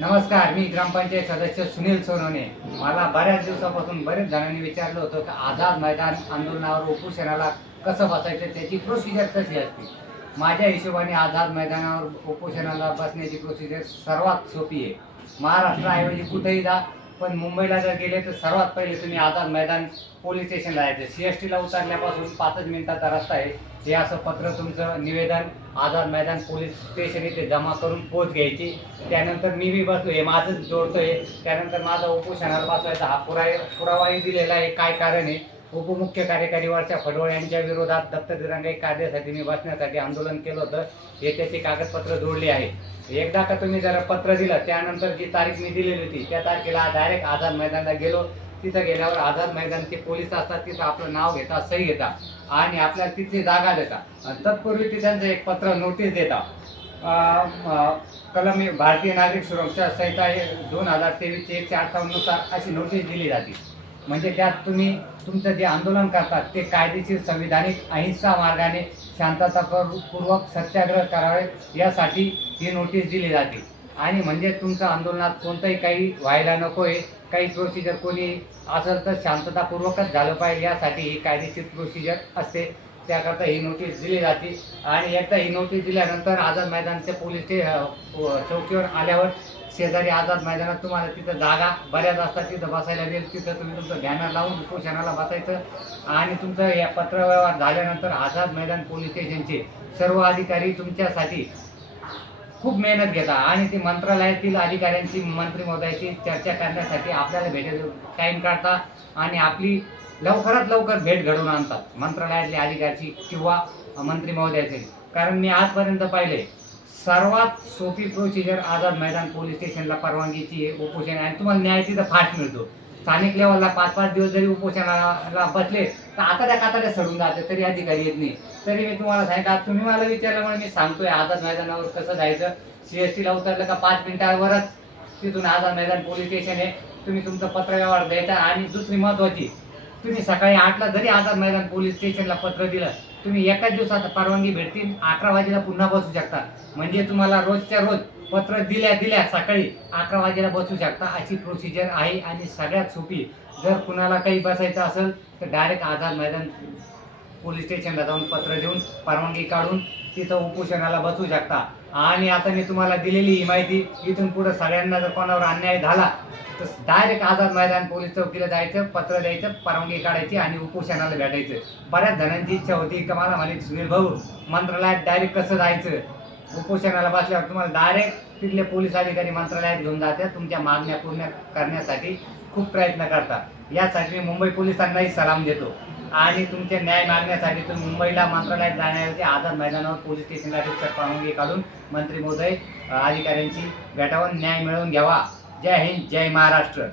नमस्कार मी ग्रामपंचायत सदस्य सुनील सोनवणे. मला बऱ्याच दिवसापासून बरेच जणांनी विचारलं होतं की आझाद मैदान आंदोलनावर उपोषणाला कसं बसायचं त्याची प्रोसिजर कशी असते? माझ्या हिशोबाने आझाद मैदानावर उपोषणाला बसण्याची प्रोसिजर सर्वात सोपी आहे. महाराष्ट्राऐवजी कुठेही जा पण मुंबईला जर गेले तर सर्वात पहिले तुम्ही आझाद मैदान पोलीस स्टेशनला यायचं सी एस टीला उतरल्यापासून पाचच मिनिटाचा रस्ता आहे. हे असं पत्र तुमचं निवेदन आझाद मैदान पोलीस स्टेशन इथे जमा करून पोच घ्यायची. त्यानंतर मी बी बसलो हे माझंच जोडतो आहे त्यानंतर माझा उपोषणाला बसवायचा हा पुरा पुरावाही दिलेला आहे. काय कारण आहे? उपमुख्य कार्यकारी वर्षा फडवळ यांच्या विरोधात दत्तदिरंगाई कायद्यासाठी मी बसण्यासाठी आंदोलन केलं होतं. हे त्याची कागदपत्र जोडली आहे. एकदा का तुम्ही जर पत्र दिलं त्यानंतर जी तारीख मी दिलेली होती त्या तारखेला डायरेक्ट आझाद मैदानाला गेलो. तिथं गेल्यावर आझाद मैदानचे पोलीस असतात तिथं आपलं नाव घेता सही घेता आणि आपल्याला तिथे जागा देता. आणि तत्पूर्वी ते त्यांचं एक पत्र नोटीस देता. कलम भारतीय नागरिक सुरक्षा संहिता हे दोन हजार तेवीसचे एकशे अठ्ठावन्नुसार अशी नोटीस दिली जाते. म्हणजे त्यात तुम्ही तुमचं जे आंदोलन करतात ते कायदेशीर संविधानिक अहिंसा मार्गाने शांततापूर्वक सत्याग्रह करावे यासाठी ही नोटीस दिली जाते. आणि म्हणजे तुमचं आंदोलनात कोणतंही काही व्हायला नको आहे काही प्रोसिजर कोणी असेल तर शांततापूर्वकच झालं पाहिजे यासाठी ही कायदेशीर प्रोसिजर असते. त्याकरता ही नोटीस दिली जाते. आणि एकदा ही नोटीस दिल्यानंतर आझाद मैदानच्या पोलीस ते चौकीवर आल्यावर शेजारी आझाद मैदानात तुम्हाला तिथं जागा बऱ्याच असतात तिथं बसायला देईल तिथं तुम्ही तुमचं बॅनर लावून उपोषणाला बसायचं. आणि तुमचं या पत्रव्यवहार झाल्यानंतर आझाद मैदान पोलीस स्टेशनचे सर्व अधिकारी तुमच्यासाठी खूप मेहनत घेता आणि ती मंत्रालयातील अधिकाऱ्यांशी मंत्री महोदयाशी चर्चा करण्यासाठी आपल्याला भेट टाईम काढता आणि आपली लवकरात लवकर भेट घडवून आणतात मंत्रालयातले अधिकाऱ्याची किंवा मंत्री महोदयाचे. कारण मी आजपर्यंत पाहिले सर्वात सोपी प्रोसिजर आझाद मैदान पोलीस स्टेशनला परवानगीची उपोषण आहे आणि तुम्हाला न्याय तिथं फास्ट मिळतो. स्थानिक लेवलला पाच पाच दिवस जरी उपोषणाला बसले तर आता त्या काताड्या सडून जाते तरी अधिकारी येत नाही. तरी मी तुम्हाला सांगितलं तुम्ही मला विचारल्यामुळे मी सांगतोय आझाद मैदानावर कसं जायचं? सी एस टीला उतरलं का पाच मिनिटावरच तिथून आझाद मैदान पोलीस स्टेशन आहे. तुम्ही तुमचं पत्रव्यवहार द्यायचा. आणि दुसरी महत्वाची तुम्ही सकाळी आठला जरी आझाद मैदान पोलीस स्टेशनला पत्र दिलं तुम्ही एकाच दिवसात परवानगी भेटतील अकरा वाजेला पुन्हा बसू शकता. म्हणजे तुम्हाला रोजच्या रोज पत्र दिल्या दिल्या सकाळी अकरा वाजेला बसू शकता. अशी प्रोसिजर आहे आणि सगळ्यात सोपी. जर कुणाला काही बसायचं असेल तर डायरेक्ट आझाद मैदान पोलीस स्टेशनला जाऊन पत्र देऊन परवानगी काढून तिथं उपोषणाला बसू शकता. आणि आता मी तुम्हाला दिलेली ही माहिती इथून पुढे सगळ्यांना जर कोणावर अन्याय झाला तर डायरेक्ट आझाद मैदान पोलीस चौकीला जायचं पत्र द्यायचं परवानगी काढायची आणि उपोषणाला भेटायचं. बऱ्याच जणांची इच्छा होती का मला म्हणे सुनील भाऊ मंत्रालयात डायरेक्ट कसं जायचं? उपोषणाला बसल्यावर तुम्हाला डायरेक्ट तिथले पोलीस अधिकारी मंत्रालयात घेऊन जातात. तुमच्या मागण्या पूर्ण करण्यासाठी खूप प्रयत्न करतात. यासाठी मी मुंबई पोलिसांनाही सलाम देतो. आणि तुमचे न्याय मागण्यासाठी तुम्ही मुंबईला मंत्रालयात जाण्याऐवजी आझाद मैदानावर पोलीस स्टेशनला रिक्षा परवानगी काढून मंत्री महोदय अधिकाऱ्यांची भेटावून न्याय मिळवून घ्यावा. जय हिंद जय महाराष्ट्र.